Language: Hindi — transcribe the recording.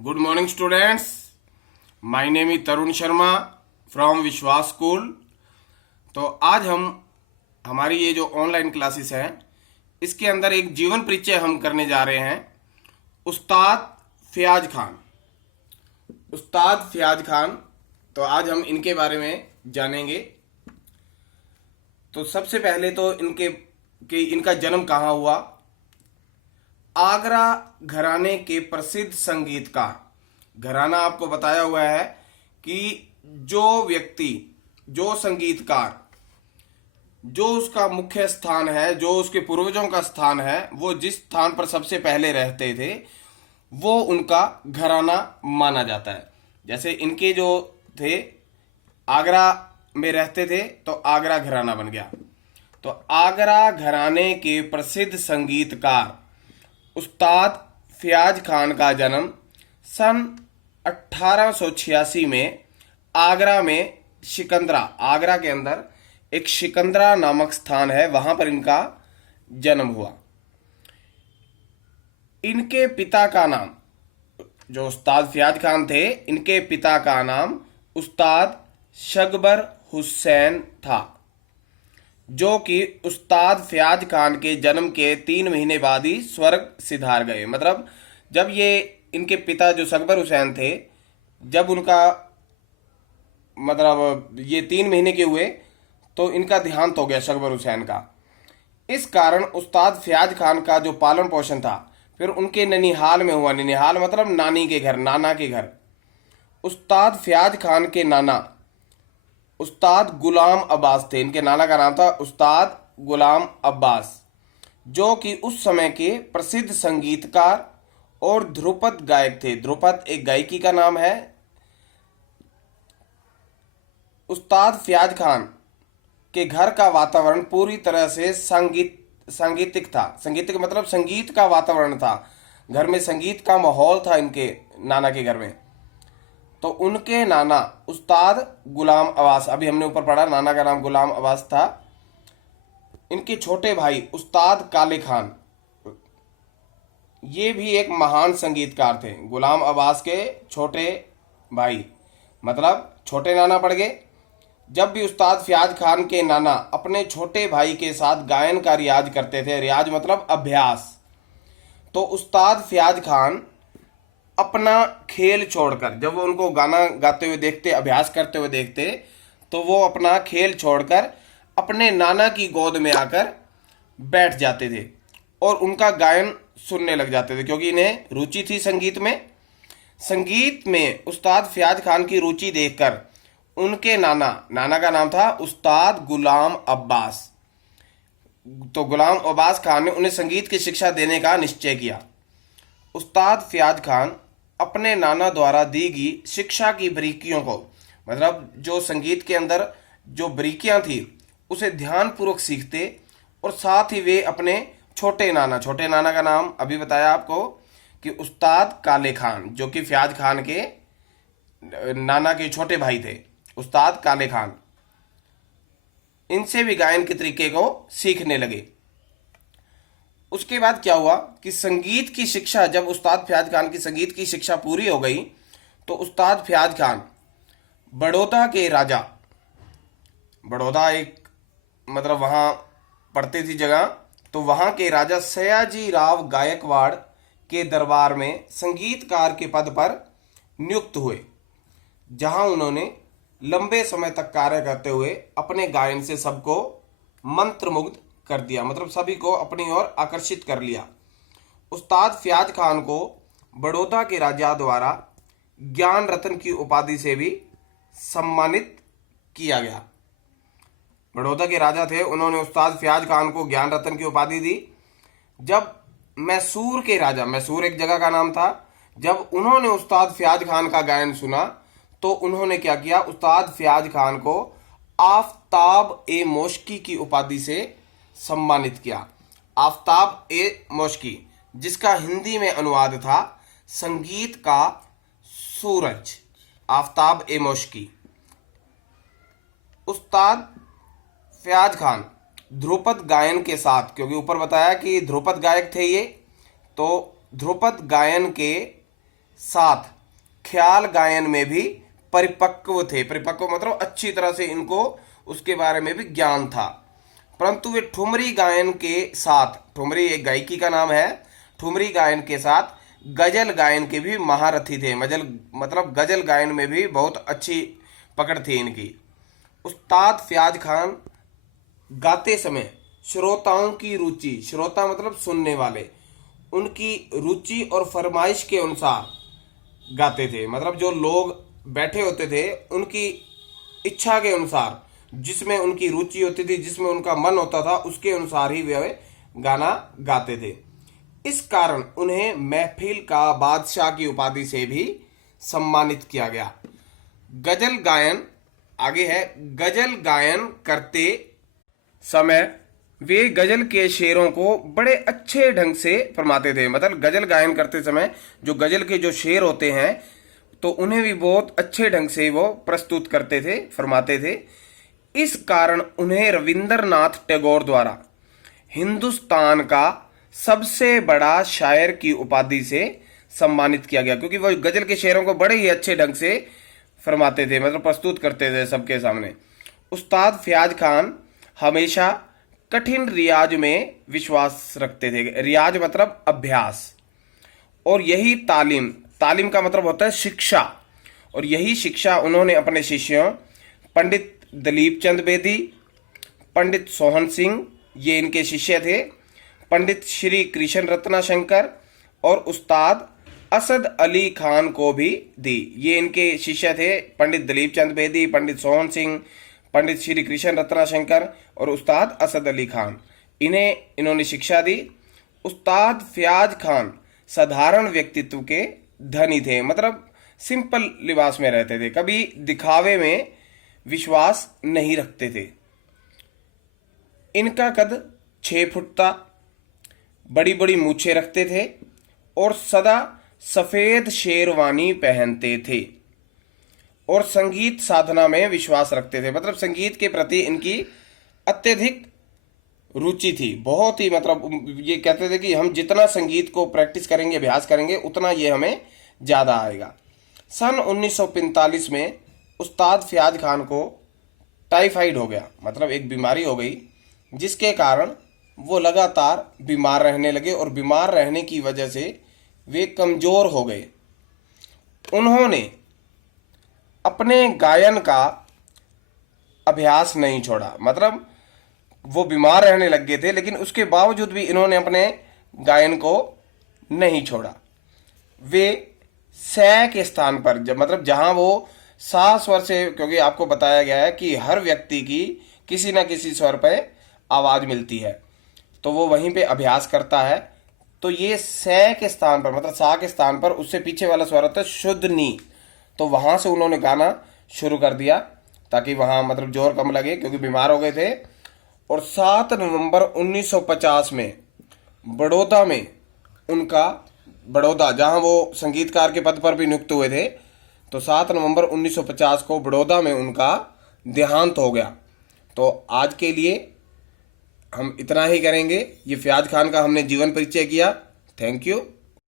Good morning, students. My name is Tarun Sharma from विश्वास स्कूल। तो आज हम हमारी ये जो ऑनलाइन क्लासेस हैं इसके अंदर एक जीवन परिचय हम करने जा रहे हैं। उस्ताद फयाज खान। उस्ताद फयाज खान, तो आज हम इनके बारे में जानेंगे। तो सबसे पहले तो इनका जन्म कहाँ हुआ। आगरा घराने के प्रसिद्ध संगीतकार। घराना आपको बताया हुआ है कि जो व्यक्ति, जो संगीतकार, जो उसका मुख्य स्थान है, जो उसके पूर्वजों का स्थान है, वो जिस स्थान पर सबसे पहले रहते थे वो उनका घराना माना जाता है। जैसे इनके जो थे आगरा में रहते थे तो आगरा घराना बन गया। तो आगरा घराने के प्रसिद्ध संगीतकार उस्ताद फयाज खान का जन्म सन 1886 में आगरा में सिकंदरा, आगरा के अंदर एक सिकंदरा नामक स्थान है, वहां पर इनका जन्म हुआ। इनके पिता का नाम, जो उस्ताद फयाज खान थे, इनके पिता का नाम उस्ताद शकबर हुसैन था, जो कि उस्ताद फयाज खान के जन्म के 3 महीने बाद ही स्वर्ग सिधार गए। मतलब जब ये इनके पिता जो शकबर हुसैन थे, जब उनका मतलब ये 3 महीने के हुए तो इनका देहांत हो गया शकबर हुसैन का। इस कारण उस्ताद फयाज खान का जो पालन पोषण था फिर उनके ननिहाल में हुआ। ननिहाल मतलब नानी के घर, नाना के घर। उस्ताद फयाज खान के नाना उस्ताद गुलाम अब्बास थे। इनके नाना का नाम था उस्ताद गुलाम अब्बास, जो कि उस समय के प्रसिद्ध संगीतकार और ध्रुपद गायक थे। ध्रुपद एक गायकी का नाम है। उस्ताद फयाज खान के घर का वातावरण पूरी तरह से सांगीतिक था। संगीतिक मतलब संगीत का वातावरण था। घर में संगीत का माहौल था इनके नाना के घर में। तो उनके नाना उस्ताद गुलाम अब्बास, अभी हमने ऊपर पढ़ा नाना का नाम गुलाम अब्बास था। इनके छोटे भाई उस्ताद काले खान, ये भी एक महान संगीतकार थे। गुलाम अब्बास के छोटे भाई मतलब छोटे नाना पड़ गए। जब भी उस्ताद फयाज खान के नाना अपने छोटे भाई के साथ गायन का रियाज करते थे, रियाज मतलब अभ्यास, तो उस्ताद फयाज खान अपना खेल छोड़कर, जब वो उनको गाना गाते हुए देखते, अभ्यास करते हुए देखते, तो वो अपना खेल छोड़कर अपने नाना की गोद में आकर बैठ जाते थे और उनका गायन सुनने लग जाते थे, क्योंकि इन्हें रुचि थी संगीत में। संगीत में उस्ताद फयाज खान की रुचि देखकर उनके नाना का नाम था उस्ताद गुलाम अब्बास, तो गुलाम अब्बास खान ने उन्हें संगीत की शिक्षा देने का निश्चय किया। उस्ताद फयाज खान अपने नाना द्वारा दी गई शिक्षा की बारीकियों को, मतलब जो संगीत के अंदर जो बारीकियां थी उसे ध्यानपूर्वक सीखते, और साथ ही वे अपने छोटे नाना का नाम अभी बताया आपको कि उस्ताद काले खान, जो कि फयाज खान के नाना के छोटे भाई थे, उस्ताद काले खान, इनसे भी गायन के तरीके को सीखने लगे। उसके बाद क्या हुआ कि संगीत की शिक्षा, जब उस्ताद फयाज खान की संगीत की शिक्षा पूरी हो गई तो उस्ताद फयाज खान बड़ौदा के राजा, बड़ौदा एक मतलब वहाँ पड़ती थी जगह, तो वहाँ के राजा सयाजी राव गायकवाड़ के दरबार में संगीतकार के पद पर नियुक्त हुए, जहाँ उन्होंने लंबे समय तक कार्य करते हुए अपने गायन से सबको मंत्रमुग्ध कर दिया, मतलब सभी को अपनी ओर आकर्षित कर लिया। उस्ताद फयाज खान को बड़ौदा के राजा द्वारा ज्ञान रत्न की उपाधि से भी सम्मानित किया गया। बड़ौदा के राजा थे, उन्होंने उस्ताद फयाज खान को ज्ञान रत्न की उपाधि दी। जब मैसूर के राजा, मैसूर एक जगह का नाम था, जब उन्होंने उस्ताद फयाज खान का गायन सुना तो उन्होंने क्या किया, उस्ताद फयाज खान को आफ्ताब ए मोश्की की उपाधि से सम्मानित किया। आफ्ताब ए मोश्की, जिसका हिंदी में अनुवाद था संगीत का सूरज, आफ्ताब ए मोश्की। उस्ताद फयाज खान ध्रुपद गायन के साथ, क्योंकि ऊपर बताया कि ध्रुपद गायक थे ये, तो ध्रुपद गायन के साथ ख्याल गायन में भी परिपक्व थे। परिपक्व मतलब अच्छी तरह से इनको उसके बारे में भी ज्ञान था। परंतु वे ठुमरी गायन के साथ, ठुमरी एक गायकी का नाम है, ठुमरी गायन के साथ गजल गायन के भी महारथी थे। मतलब गजल गायन में भी बहुत अच्छी पकड़ थी इनकी। उस्ताद फयाज खान गाते समय श्रोताओं की रुचि, श्रोता मतलब सुनने वाले, उनकी रुचि और फरमाइश के अनुसार गाते थे। मतलब जो लोग बैठे होते थे उनकी इच्छा के अनुसार, जिसमें उनकी रुचि होती थी, जिसमें उनका मन होता था, उसके अनुसार ही वे गाना गाते थे। इस कारण उन्हें महफिल का बादशाह की उपाधि से भी सम्मानित किया गया। गजल गायन आगे है, गजल गायन करते समय वे गजल के शेरों को बड़े अच्छे ढंग से फरमाते थे। मतलब गजल गायन करते समय जो गजल के जो शेर होते हैं तो उन्हें भी बहुत अच्छे ढंग से वो प्रस्तुत करते थे, फरमाते थे। इस कारण उन्हें रविंद्रनाथ टैगोर द्वारा हिंदुस्तान का सबसे बड़ा शायर की उपाधि से सम्मानित किया गया, क्योंकि वो गजल के शेरों को बड़े ही अच्छे ढंग से फरमाते थे, मतलब प्रस्तुत करते थे सबके सामने। उस्ताद फयाज खान हमेशा कठिन रियाज में विश्वास रखते थे। रियाज मतलब अभ्यास, और यही तालीम, तालीम का मतलब होता है शिक्षा, और यही शिक्षा उन्होंने अपने शिष्यों पंडित दलीप चंद बेदी, पंडित सोहन सिंह, ये इनके शिष्य थे, पंडित श्री कृष्ण रत्ना शंकर और उस्ताद असद अली खान को भी दी। ये इनके शिष्य थे, पंडित दलीप चंद बेदी, पंडित सोहन सिंह, पंडित श्री कृष्ण रत्ना शंकर और उस्ताद असद अली खान, इन्हें इन्होंने शिक्षा दी। उस्ताद फयाज खान साधारण व्यक्तित्व के धनी थे, मतलब सिंपल लिबास में रहते थे, कभी दिखावे में विश्वास नहीं रखते थे। इनका कद 6 फुट था, बड़ी बड़ी मूछें रखते थे और सदा सफेद शेरवानी पहनते थे, और संगीत साधना में विश्वास रखते थे। मतलब संगीत के प्रति इनकी अत्यधिक रुचि थी, बहुत ही, मतलब ये कहते थे कि हम जितना संगीत को प्रैक्टिस करेंगे, अभ्यास करेंगे, उतना ये हमें ज़्यादा आएगा। सन 1945 में उस्ताद फयाज खान को टाइफाइड हो गया, मतलब एक बीमारी हो गई, जिसके कारण वो लगातार बीमार रहने लगे, और बीमार रहने की वजह से वे कमज़ोर हो गए। उन्होंने अपने गायन का अभ्यास नहीं छोड़ा, मतलब वो बीमार रहने लग गए थे, लेकिन उसके बावजूद भी इन्होंने अपने गायन को नहीं छोड़ा। वे सै के स्थान पर, जब मतलब जहां वो सा स्वर से, क्योंकि आपको बताया गया है कि हर व्यक्ति की किसी न किसी स्वर पर आवाज़ मिलती है, तो वो वहीं पे अभ्यास करता है। तो ये सै के स्थान पर, मतलब सा के स्थान पर, उससे पीछे वाला स्वर होता है शुद्ध नी, तो वहाँ से उन्होंने गाना शुरू कर दिया ताकि वहाँ मतलब जोर कम लगे, क्योंकि बीमार हो गए थे। और 7 नवंबर 1950 में बड़ौदा में उनका, बड़ौदा जहाँ वो संगीतकार के पद पर भी नियुक्त हुए थे, तो 7 नवंबर 1950 को बड़ौदा में उनका देहांत हो गया। तो आज के लिए हम इतना ही करेंगे। ये फयाज खान का हमने जीवन परिचय किया। Thank you.